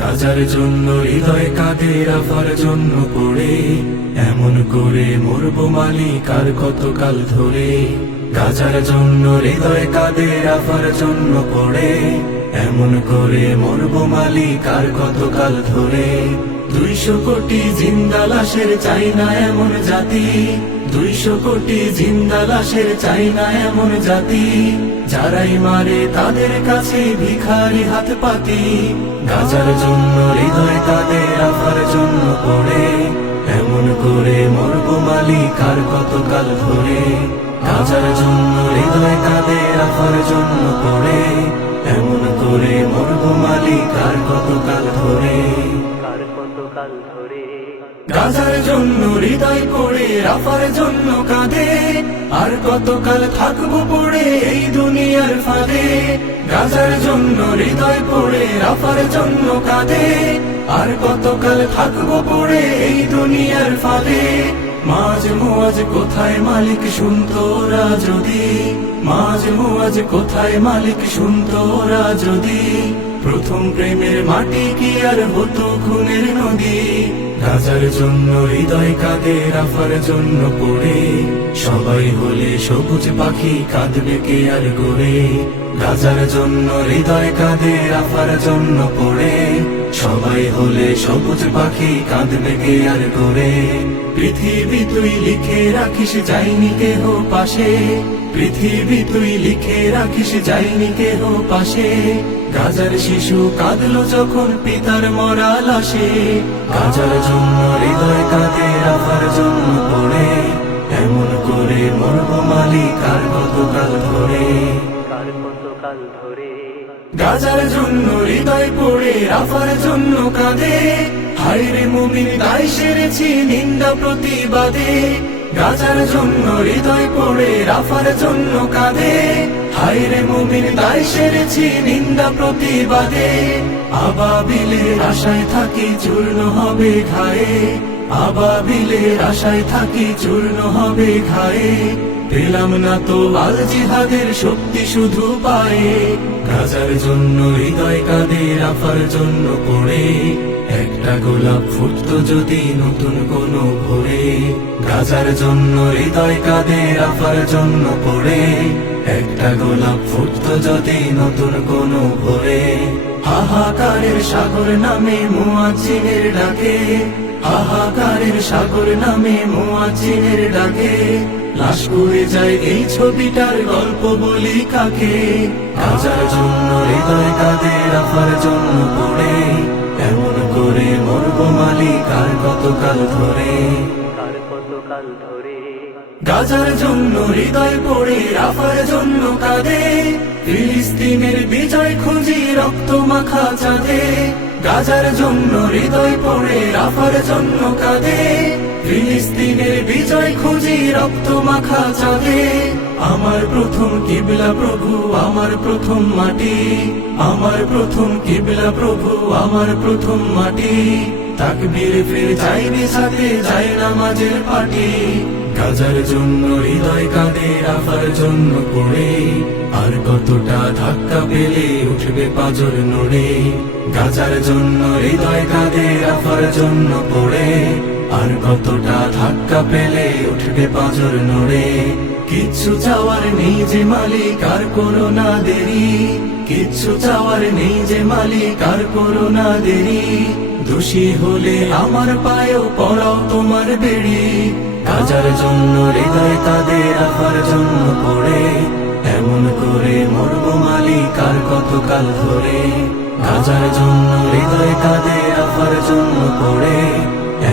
গাজার জন্য হৃদয় কাঁদে, রাফার জন্য পড়ে এমন করে মরবো মালিক আর কতকাল ধরে। গাজার জন্য হৃদয় কাঁদে, রাফার জন্য পড়ে এমন করে মরবো মালিক আর কতকাল ধরে। 200 কোটি জিন্দা লাশের চাই না এমন জাতি, 200 কোটি জিন্দা লাশের চাই না এমন জাতি, যারাই মারে তাদের কাছে ভিখারি হাত পাতি। গাজার জন্য হৃদয় কাঁদে, রাফার জন্য পড়ে এমন করে মরবো মালিক আর কতকাল ধরে। গাজার জন্য হৃদয় কাঁদে, রাফার জন্য পড়ে এমন করে মরবো মালিক আর কতকাল ধরে। গাজার জন্য হৃদয় পড়ে, রাফার জন্য কাঁদে, আর কতকাল থাকবো পড়ে এই দুনিয়ার ফাঁদে। গাজার জন্য হৃদয় পড়ে, রাফার জন্য কাঁদে, আর কতকাল থাকবো পড়ে এই দুনিয়ার ফাঁদে। মাঝ মুআজ কোথায় মালিক শুনতো ওরা যদি, মাঝ মুআজ কোথায় মালিক শুনতো ওরা যদি, প্রথম প্রেমের মাটি কি আর হতো খুনের নদী। গাজার জন্য হৃদয় কাঁদে, রাফার জন্য পড়ে সবাই হলে সবুজ পাখি, কাঁদবে কে আর গড়ে। গাজার জন্য হৃদয় কাঁদে, রাফার জন্য পড়ে সবাই হলে সবুজ পাখি, কাঁদবে কে আর গড়ে। পৃথিবী তুই লিখে রাখিস যাইনি কেহ পাশে, পৃথিবী তুই লিখে রাখিস যাইনি কেহ পাশে। গাজার শিশু কাঁদলো যখন পিতার মরা লাশে। গাজার জন্য হৃদয় কাঁদে, রাফার জন্য পড়ে এমন করে মরবো মালিক আর কতকাল ধরে। গাজার জন্য হৃদয় পড়ে, রাফার জন্য কাঁদে, হায়রে মুমিন দায় সেরেছি নিন্দা প্রতিবাদে। গাজার জন্য হৃদয় পড়ে, রাফার জন্য কাঁদে, হায়রে মুমিন দায় সেরেছি নিন্দা প্রতিবাদে। আবাবিলের আশায় থাকি চূর্ণ হবে ঘায়ে, আবাবিলের আশায় থাকি চূর্ণ হবে ঘায়ে। পেলাম না তো আল জিহাদের শক্তি শুধু পায়ে। গাজার জন্য হৃদয় কাঁদে, রাফার জন্য পড়ে একটা গোলাপ ফুটতো যদি নতুন কোনো ভোরে। গাজার জন্য হৃদয় কাঁদে, রাফার জন্য পড়ে একটা গোলাপ ফুটতো যদি নতুন কোনো ভোরে। হাহাকারের সাগর নামে মুয়াজ্জিনের ডাকে, হাহাকারের সাগর নামে মুয়াজ্জিনের ডাকে। লাশ করে যায় এই ছবিটার গল্প বলি কাকে। গাজার জন্য হৃদয় কাঁদে, রাফার জন্য পড়ে এমন করে মরবো মালিক আর কতকাল ধরে। গাজার জন্য হৃদয় পড়ে, রাফার জন্য কাঁদে, ফিলিস্তিনের বিজয় খুঁজি রক্ত মাখা চাঁদে। গাজার জন্য হৃদয় পড়ে, রাফার জন্য কাঁদে, ফিলিস্তিনের বিজয় খুঁজি রক্ত মাখা চাঁদে। আমার প্রথম কিবলা প্রভু, আমার প্রথম মাটি, আমার প্রথম কিবলা প্রভু, আমার প্রথম মাটি। তাকবীর ফির যাইবে সাথে যায় নামাজের পাটি। গাজার জন্য হৃদয় কাঁদে, রাফার জন্য পড়ে আর কতটা ধাক্কা পেলে উঠবে পাজর নড়ে। গাজার জন্য হৃদয় কাঁদে, রাফার জন্য পড়ে আর কতটা ধাক্কা পেলে উঠবে পাজর নড়ে। কিচ্ছু চাওয়ার নেই যে মালিক আর করো না দেরি, কিচ্ছু চাওয়ার নেই যে মালিক আর করো না দেরি। দোষী হলে আমার পায়েও পড়াও তোমার বেড়ি। গাজার জন্য হৃদয় কাঁদে, রাফার জন্য পড়ে এমন করে মরবো মালিক আর কতকাল ধরে। গাজার জন্য হৃদয় কাঁদে, রাফার জন্য পড়ে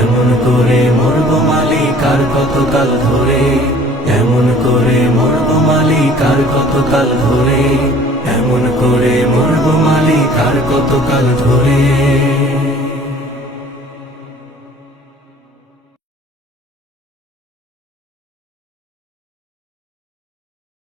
এমন করে মরবো মালিক আর কতকাল ধরে। এমন করে মরবো মালিক আর কতকাল ধরে, এমন করে মরবো মালিক আর কতকাল ধরে।